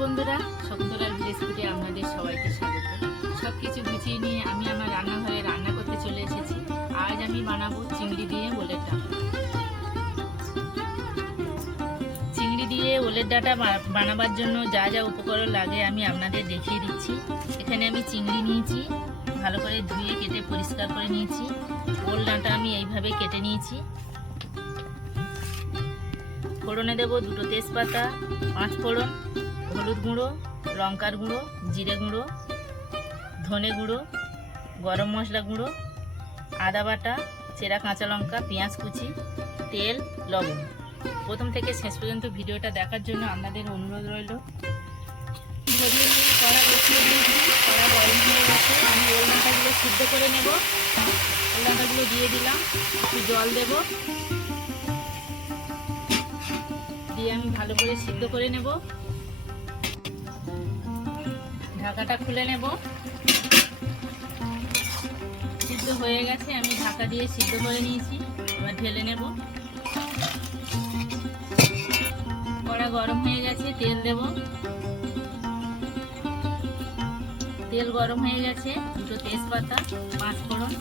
বন্ধুরা শকুন্তলার ভিলেজ ফুডে আপনাদের সবাইকে স্বাগত। সব কিছু গুছিয়ে নিয়ে আমি আমার রান্নাঘরে রান্না করতে চলে এসেছি। আজ আমি বানাবো চিংড়ি দিয়ে ওলের ডাটা। চিংড়ি দিয়ে ওলের ডাটা বানাবার জন্য যা যা উপকরণ লাগে আমি আপনাদের দেখিয়ে দিচ্ছি। এখানে আমি চিংড়ি নিয়েছি, ভালো করে ধুয়ে কেটে পরিষ্কার করে নিয়েছি। ওল ডাঁটা আমি এইভাবে কেটে নিয়েছি। ফোড়নে দেবো দুটো তেজপাতা, পাঁচ ফোড়ন। হলুদ গুঁড়ো, লঙ্কার গুঁড়ো, জিরে গুঁড়ো, ধনে গুঁড়ো, গরম মশলা গুঁড়ো, আদা বাটা, চেরা কাঁচা লঙ্কা, পেঁয়াজ কুচি, তেল, লবণ। প্রথম থেকে শেষ পর্যন্ত ভিডিওটা দেখার জন্য আপনাদের অনুরোধ রইল। ধরিয়ে নিয়ে কড়া বসিয়ে দিয়েছি কড়া গরম হয়ে গেছে। আমি ওল ডাঁটাগুলো সিদ্ধ করে নেব। ওল ডাঁটাগুলো দিয়ে দিলাম। একটু জল দেবো। দিয়ে আমি ভালো করে সিদ্ধ করে নেব। ঢাকাটা খুলে নেব। সিদ্ধ হয়ে গেছে, আমি ঢাকা দিয়ে সিদ্ধ করে নিয়েছি, এবার ঢেলে নেব। কড়া গরম হয়ে গেছে, তেল দেব। তেল গরম হয়ে গেছে, দুটো তেজপাতা পাঁচ ফোড়ন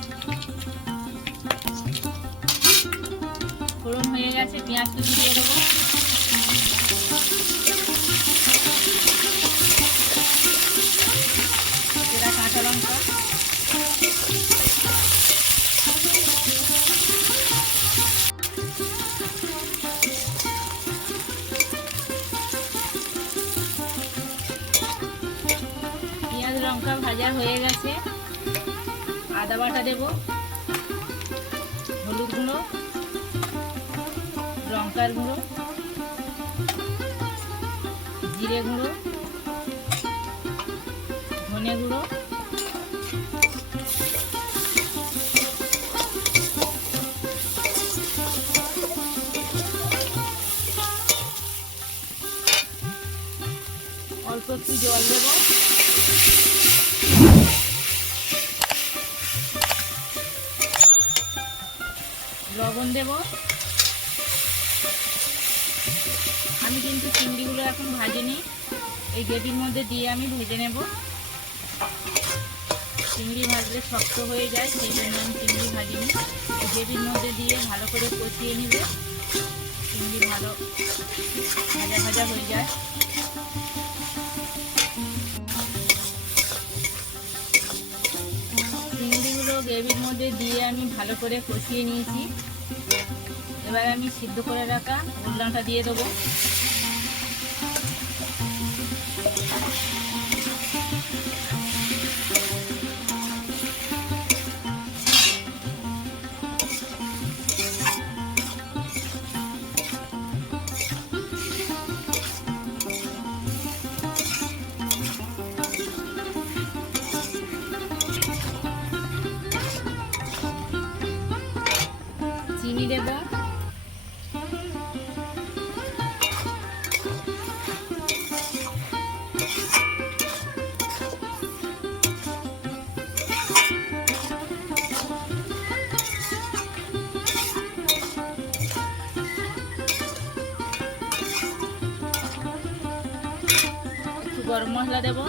ফোড়ন হয়ে গেছে, পেঁয়াজ কুচি দিয়ে দেবো। লঙ্কা ভাজা হয়ে গেছে। আদা বাটা দেব, হলুদ গুঁড়ো, লঙ্কার গুঁড়ো, জিরে গুঁড়ো, ধনে গুঁড়ো অল্প একটু জল দেব। লবণ দেব। আমি কিন্তু চিংড়িগুলো এখন ভাজিনি। এই গ্রেভির মধ্যে দিয়ে আমি ভেজে নেব। চিংড়ি ভাজলে শক্ত হয়ে যায়, সেই জন্য আমি চিংড়ি ভাজিনি। গ্রেভির মধ্যে দিয়ে ভালো করে কষিয়ে নিবে। চিংড়ি ভালো ভাজা ভাজা হয়ে যায়। গ্রেভির মধ্যে দিয়ে আমি ভালো করে কষিয়ে নিয়েছি। এবার আমি সিদ্ধ করে রাখা উল্লাটা দিয়ে দেবো। চিনি দেব। গরম মশলা দেবো।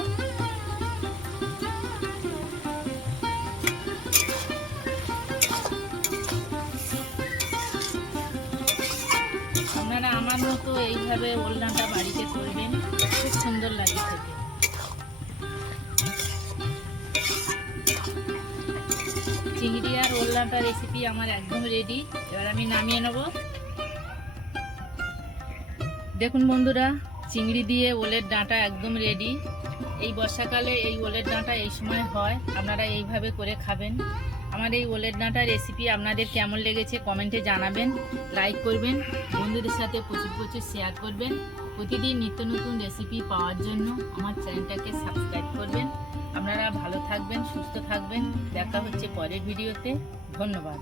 আমার মতো এইভাবে ওলনাটা বাড়িতে করবেন, খুব সুন্দর লাগে চিংড়ি আর ওলনাটা রেসিপি আমার একদম রেডি এবার আমি নামিয়ে নেব। দেখুন বন্ধুরা, চিংড়ি দিয়ে ওলের ডাঁটা একদম রেডি এই বর্ষাকালে এই ওলের ডাঁটা এই সময় হয়। আপনারা এইভাবে করে খাবেন। আমার এই ওলের ডাঁটা রেসিপি আপনাদের কেমন লেগেছে কমেন্টে জানাবেন। লাইক করবেন, বন্ধুদের সাথে প্রচুর প্রচুর শেয়ার করবেন। প্রতিদিন নিত্য নতুন রেসিপি পাওয়ার জন্য আমার চ্যানেলটাকে সাবস্ক্রাইব করবেন। আপনারা ভালো থাকবেন, সুস্থ থাকবেন। দেখা হচ্ছে পরের ভিডিওতে ধন্যবাদ।